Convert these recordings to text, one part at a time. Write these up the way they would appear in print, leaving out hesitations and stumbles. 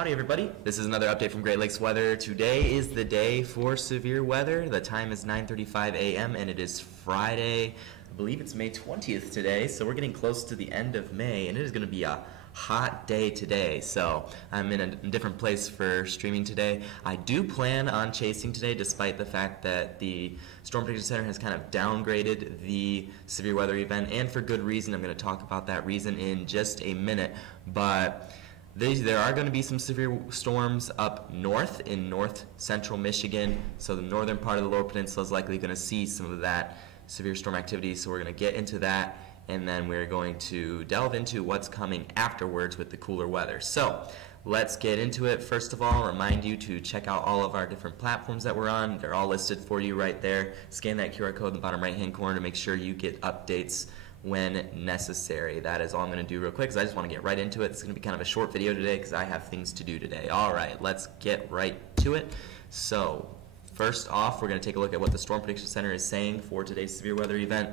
Howdy everybody, this is another update from Great Lakes Weather. Today is the day for severe weather. The time is 9:35 a.m. and it is Friday. I believe it's May 20th today, so we're getting close to the end of May, and it is going to be a hot day today. So I'm in a different place for streaming today. I do plan on chasing today, despite the fact that the Storm Prediction Center has kind of downgraded the severe weather event, and for good reason. I'm going to talk about that reason in just a minute, but there are going to be some severe storms up north in north central Michigan, so the northern part of the lower peninsula is likely going to see some of that severe storm activity, so we're going to get into that, and then we're going to delve into what's coming afterwards with the cooler weather. So let's get into it. First of all, remind you to check out all of our different platforms that we're on. They're all listed for you right there. Scan that QR code in the bottom right hand corner to make sure you get updates when necessary. That is all I'm going to do real quick, because I just want to get right into it. It's going to be kind of a short video today because I have things to do today. All right, let's get right to it. So first off, we're going to take a look at what the Storm Prediction Center is saying for today's severe weather event,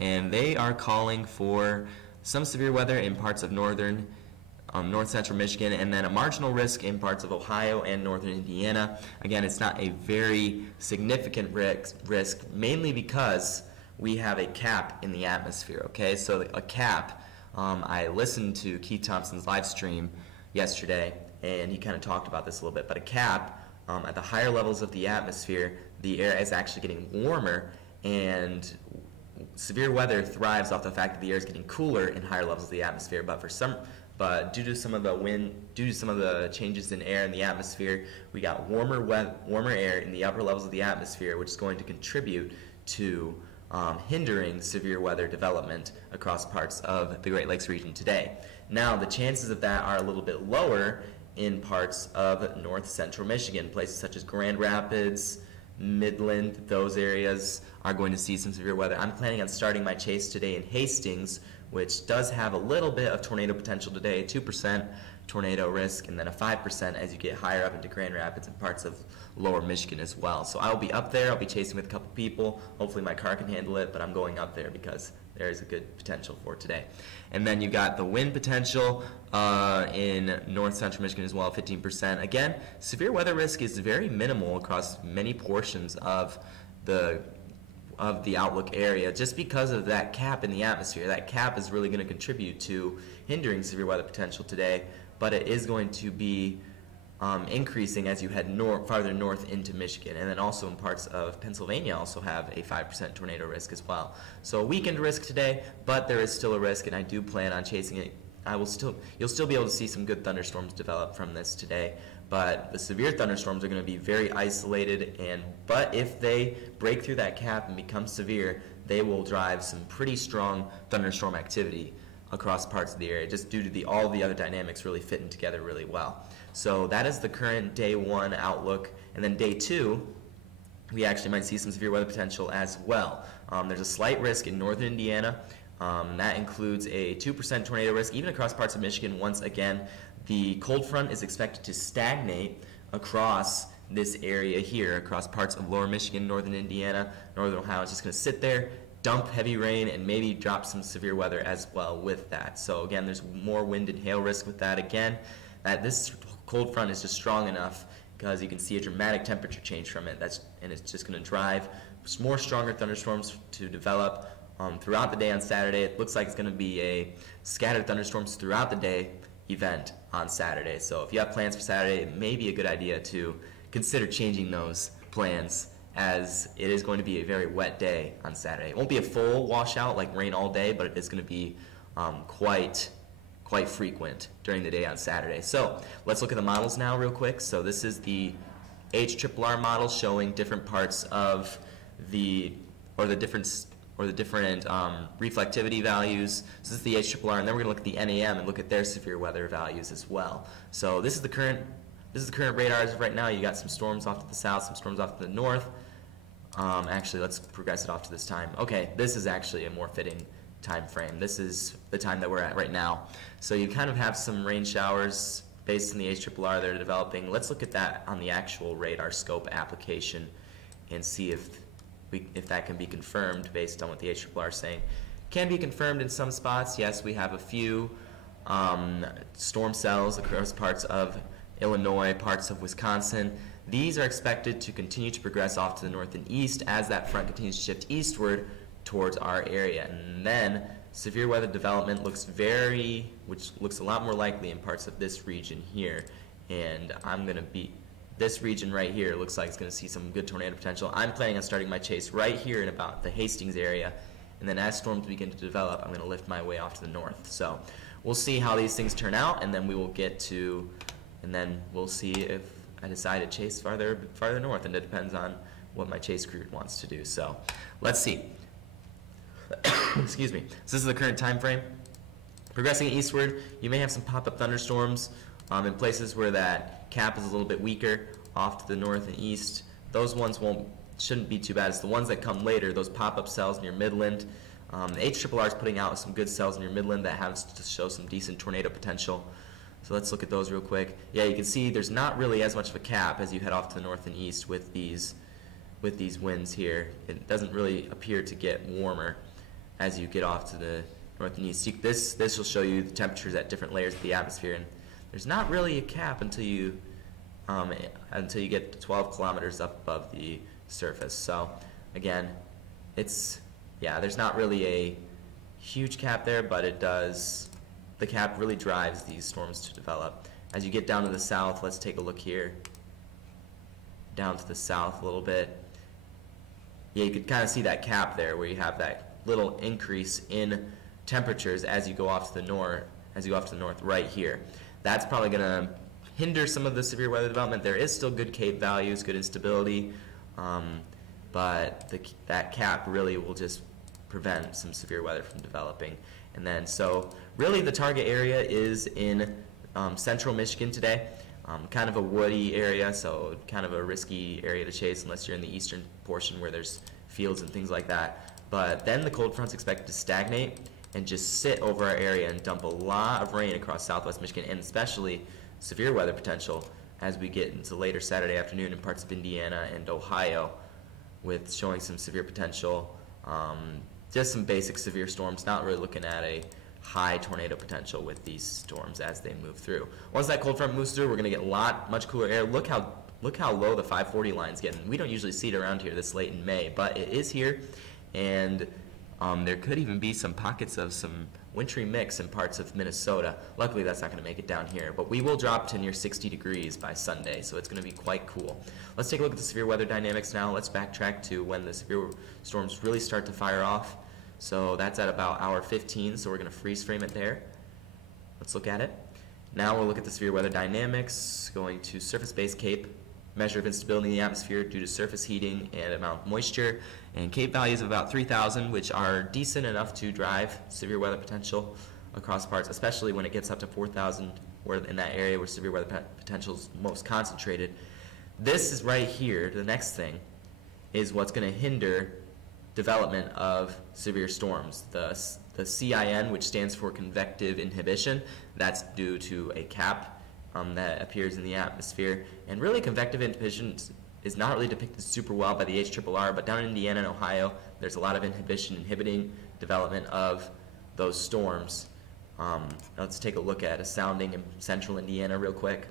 and they are calling for some severe weather in parts of north central Michigan, and then a marginal risk in parts of Ohio and northern Indiana. Again, it's not a very significant risk, mainly because we have a cap in the atmosphere, okay? So a cap, I listened to Keith Thompson's live stream yesterday, and he kind of talked about this a little bit, but a cap, at the higher levels of the atmosphere, the air is actually getting warmer, and severe weather thrives off the fact that the air is getting cooler in higher levels of the atmosphere, but due to some of the changes in air in the atmosphere, we got warmer air in the upper levels of the atmosphere, which is going to contribute to hindering severe weather development across parts of the Great Lakes region today. Now, the chances of that are a little bit lower in parts of north central Michigan. Places such as Grand Rapids, Midland, those areas are going to see some severe weather. I'm planning on starting my chase today in Hastings, which does have a little bit of tornado potential today, 2% tornado risk, and then a 5% as you get higher up into Grand Rapids and parts of lower Michigan as well. So I'll be up there, I'll be chasing with a couple people. Hopefully my car can handle it, but I'm going up there because there is a good potential for today. And then you've got the wind potential in north central Michigan as well, 15%. Again, severe weather risk is very minimal across many portions of the outlook area, just because of that cap in the atmosphere. That cap is really going to contribute to hindering severe weather potential today, but it is going to be increasing as you head farther north into Michigan, and then also in parts of Pennsylvania also have a 5% tornado risk as well. So a weakened risk today, but there is still a risk, and I do plan on chasing it. You'll still be able to see some good thunderstorms develop from this today, but the severe thunderstorms are going to be very isolated, but if they break through that cap and become severe, they will drive some pretty strong thunderstorm activity across parts of the area, just due to all the other dynamics really fitting together really well. So that is the current day one outlook, and then day two, we actually might see some severe weather potential as well. There's a slight risk in northern Indiana. That includes a 2% tornado risk, even across parts of Michigan. Once again, the cold front is expected to stagnate across this area here, across parts of lower Michigan, northern Indiana, northern Ohio. It's just going to sit there, dump heavy rain, and maybe drop some severe weather as well with that. So again, there's more wind and hail risk with that. Again, this cold front is just strong enough because you can see a dramatic temperature change from it. And it's just going to drive more stronger thunderstorms to develop throughout the day on Saturday. It looks like it's going to be a scattered thunderstorms throughout the day event on Saturday. So if you have plans for Saturday, it may be a good idea to consider changing those plans, as it is going to be a very wet day on Saturday. It won't be a full washout like rain all day, but it is going to be quite frequent during the day on Saturday. So let's look at the models now real quick. So this is the HRRR model showing different parts of the different reflectivity values. So this is the HRRR, and then we're going to look at the NAM and look at their severe weather values as well. So this is the current radar as of right now. You got some storms off to the south, some storms off to the north. Actually, let's progress it off to this time. Okay, this is actually a more fitting time frame. This is the time that we're at right now. So you kind of have some rain showers based on the HRRR that are developing. Let's look at that on the actual radar scope application and see if that can be confirmed based on what the HRRR is saying. Can be confirmed in some spots. Yes, we have a few storm cells across parts of Illinois, parts of Wisconsin. These are expected to continue to progress off to the north and east as that front continues to shift eastward towards our area. And then severe weather development looks which looks a lot more likely in parts of this region here. And this region right here looks like it's going to see some good tornado potential. I'm planning on starting my chase right here in about the Hastings area. And then as storms begin to develop, I'm going to lift my way off to the north. So we'll see how these things turn out, and then we'll see if I decide to chase farther north, and it depends on what my chase crew wants to do. So let's see. Excuse me. So this is the current time frame. Progressing eastward, you may have some pop-up thunderstorms in places where that cap is a little bit weaker off to the north and east. Those ones shouldn't be too bad. It's the ones that come later, those pop-up cells near Midland. The HRRR is putting out some good cells near Midland that have to show some decent tornado potential. So let's look at those real quick. Yeah, you can see there's not really as much of a cap as you head off to the north and east with these winds here. It doesn't really appear to get warmer as you get off to the north and east. This will show you the temperatures at different layers of the atmosphere, and there's not really a cap until you get to 12 kilometers up above the surface. So again, there's not really a huge cap there, but the cap really drives these storms to develop. As you get down to the south, let's take a look here. Down to the south a little bit. Yeah, you could kind of see that cap there where you have that little increase in temperatures as you go off to the north right here. That's probably going to hinder some of the severe weather development. There is still good CAPE values, good instability, but that cap really will just prevent some severe weather from developing. And then, so really the target area is in central Michigan today, kind of a woody area, so kind of a risky area to chase unless you're in the eastern portion where there's fields and things like that. But then the cold front's expected to stagnate and just sit over our area and dump a lot of rain across southwest Michigan, and especially severe weather potential as we get into later Saturday afternoon in parts of Indiana and Ohio, with showing some severe potential. Just some basic severe storms, not really looking at a high tornado potential with these storms as they move through. Once that cold front moves through, we're going to get much cooler air. Look how low the 540 line's getting. We don't usually see it around here this late in May, but it is here, and there could even be some pockets of some wintry mix in parts of Minnesota. Luckily, that's not going to make it down here, but we will drop to near 60 degrees by Sunday, so it's going to be quite cool. Let's take a look at the severe weather dynamics now. Let's backtrack to when the severe storms really start to fire off. So that's at about hour 15, so we're going to freeze frame it there. Let's look at it. Now we'll look at the severe weather dynamics, going to surface-based CAPE, measure of instability in the atmosphere due to surface heating and amount of moisture, and CAPE values of about 3,000, which are decent enough to drive severe weather potential across parts, especially when it gets up to 4,000, where in that area where severe weather potential is most concentrated. This is right here, the next thing, is what's going to hinder development of severe storms. The CIN, which stands for Convective Inhibition, that's due to a cap that appears in the atmosphere. And really, Convective Inhibition is not really depicted super well by the HRRR, but down in Indiana and Ohio, there's a lot of inhibition inhibiting development of those storms. Let's take a look at a sounding in central Indiana real quick.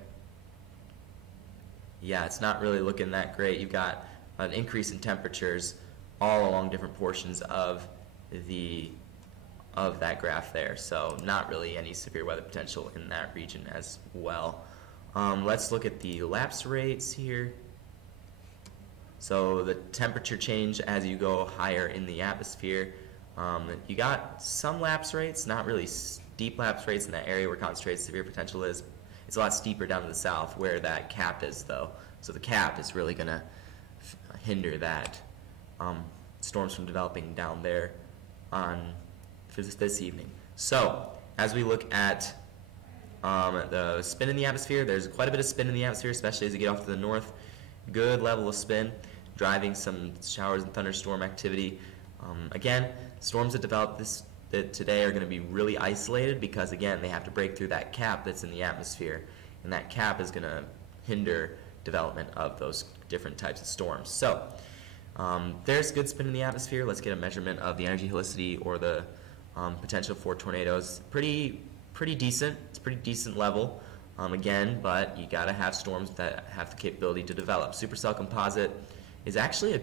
Yeah, it's not really looking that great. You've got an increase in temperatures all along different portions of that graph there, so not really any severe weather potential in that region as well. Let's look at the lapse rates here. So the temperature change as you go higher in the atmosphere. You got some lapse rates, not really steep lapse rates in that area where concentrated severe potential is. It's a lot steeper down to the south where that cap is, though. So the cap is really going to hinder that storms from developing down there for this evening. So as we look at the spin in the atmosphere, there's quite a bit of spin in the atmosphere, especially as you get off to the north. Good level of spin, driving some showers and thunderstorm activity. Again, storms that develop today are going to be really isolated because, again, they have to break through that cap that's in the atmosphere, and that cap is going to hinder development of those different types of storms. So there's good spin in the atmosphere. Let's get a measurement of the energy helicity or the potential for tornadoes. Pretty decent. It's a pretty decent level. again, but you got to have storms that have the capability to develop. Supercell composite is actually a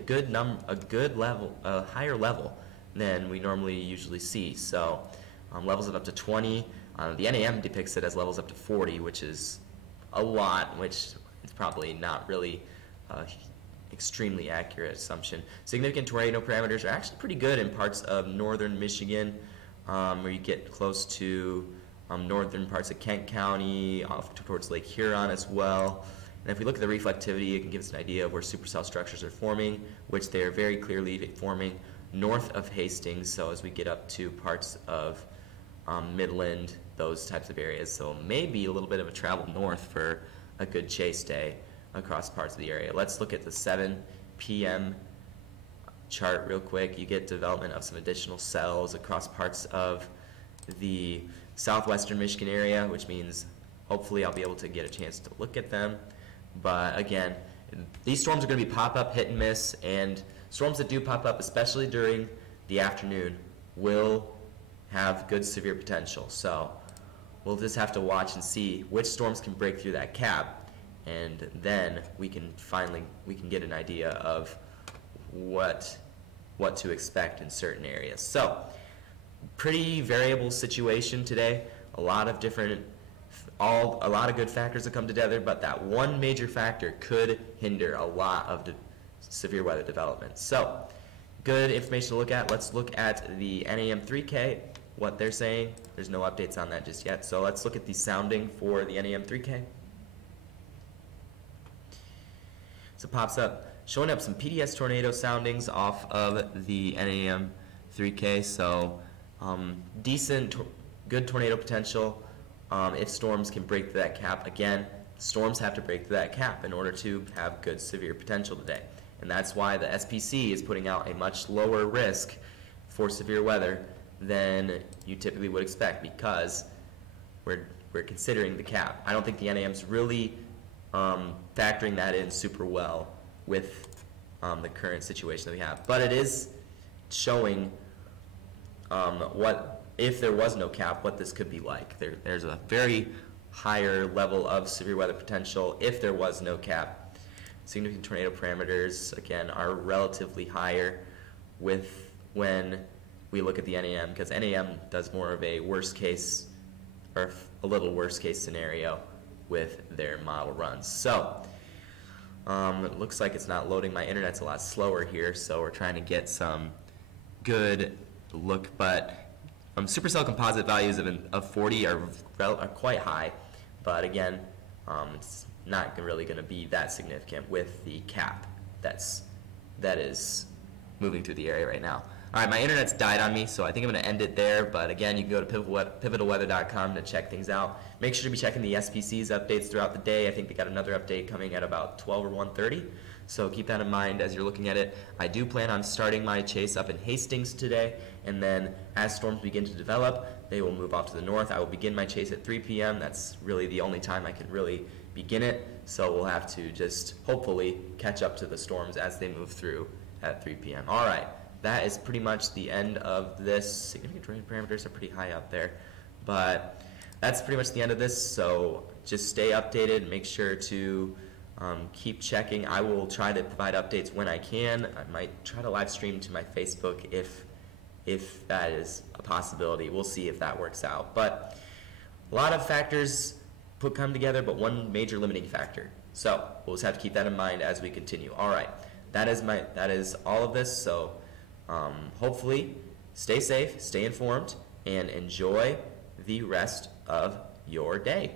higher level than we normally usually see. So levels of up to 20. The NAM depicts it as levels up to 40, which is a lot, which is probably not really extremely accurate assumption. Significant tornado parameters are actually pretty good in parts of northern Michigan, where you get close to northern parts of Kent County, off towards Lake Huron as well. And if we look at the reflectivity, it can give us an idea of where supercell structures are forming, which they are very clearly forming north of Hastings, so as we get up to parts of Midland, those types of areas. So maybe a little bit of a travel north for a good chase day across parts of the area. Let's look at the 7 p.m. chart real quick. You get development of some additional cells across parts of the southwestern Michigan area, which means hopefully I'll be able to get a chance to look at them. But again, these storms are going to be pop-up, hit and miss, and storms that do pop up, especially during the afternoon, will have good severe potential. So we'll just have to watch and see which storms can break through that cap, and then we can get an idea of what to expect in certain areas. So pretty variable situation today. A lot of good factors that come together, but that one major factor could hinder a lot of severe weather development. So good information to look at. Let's look at the NAM 3K, what they're saying. There's no updates on that just yet. So let's look at the sounding for the NAM 3K. So it pops up, showing up some PDS tornado soundings off of the NAM 3K. So good tornado potential if storms can break through that cap. Again, storms have to break through that cap in order to have good severe potential today. And that's why the SPC is putting out a much lower risk for severe weather than you typically would expect, because we're considering the cap. I don't think the NAM's really factoring that in super well with the current situation that we have. But it is showing what, if there was no cap, what this could be like. There's a very higher level of severe weather potential if there was no cap. Significant tornado parameters, again, are relatively higher when we look at the NAM, because NAM does more of a worst case, or a little worst case scenario with their model runs. So it looks like it's not loading. My internet's a lot slower here, so we're trying to get some good look. But supercell composite values of 40 are quite high, but again, it's not really going to be that significant with the cap that is moving through the area right now. All right, my internet's died on me, so I think I'm going to end it there. But again, you can go to pivotalweather.com to check things out. Make sure to be checking the SPC's updates throughout the day. I think they got another update coming at about 12 or 1:30. So keep that in mind as you're looking at it. I do plan on starting my chase up in Hastings today, and then as storms begin to develop, they will move off to the north. I will begin my chase at 3 p.m. That's really the only time I can really begin it. So we'll have to just hopefully catch up to the storms as they move through at 3 p.m. All right. That is pretty much the end of this. Significant terrain parameters are pretty high out there, but that's pretty much the end of this. So just stay updated. Make sure to keep checking. I will try to provide updates when I can. I might try to live stream to my Facebook if that is a possibility. We'll see if that works out. But a lot of factors come together, but one major limiting factor. So we'll just have to keep that in mind as we continue. All right, that is all of this. So hopefully stay safe, stay informed, and enjoy the rest of your day.